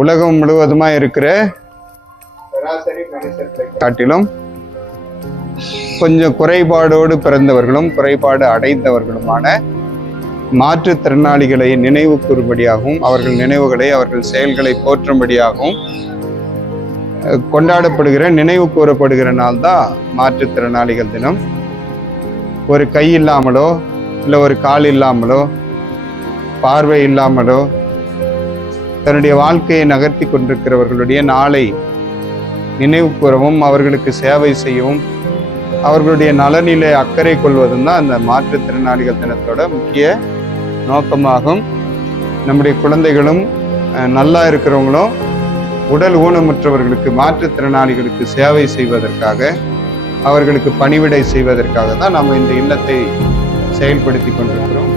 உலகம் முழுவதுமாக இருக்கிற சராசரி மனுஷர்களை காட்டிலும் கொஞ்சம் குறைபாடோடு பிறந்தவர்களும் குறைபாடு அடைந்தவர்களுமான மாற்றுத்திறனாளிகளை நினைவு கூறும்படியாகவும் அவர்கள் நினைவுகளை அவர்கள் செயல்களை போற்றும்படியாகவும் கொண்டாடப்படுகிற நினைவு கூறப்படுகிற நாள் தான் மாற்றுத்திறனாளிகள் தினம். ஒரு கை இல்லாமலோ இல்லை ஒரு கால் இல்லாமலோ பார்வை இல்லாமலோ தன்னுடைய வாழ்க்கையை நகர்த்தி கொண்டிருக்கிறவர்களுடைய நாளை நினைவு கூறவும் அவர்களுக்கு சேவை செய்யவும் அவர்களுடைய நலனிலே அக்கறை கொள்வதும் தான் அந்த மாற்றுத்திறனாளிகள் தினத்தோட முக்கிய நோக்கமாகும். நம்முடைய குழந்தைகளும் நல்லா இருக்கிறவங்களும் உடல் ஊனமுற்றவர்களுக்கு மாற்றுத்திறனாளிகளுக்கு சேவை செய்வதற்காக அவர்களுக்கு பணிவிடை செய்வதற்காக தான் நம்ம இந்த இல்லத்தை செயல்படுத்தி கொண்டிருக்கிறோம்.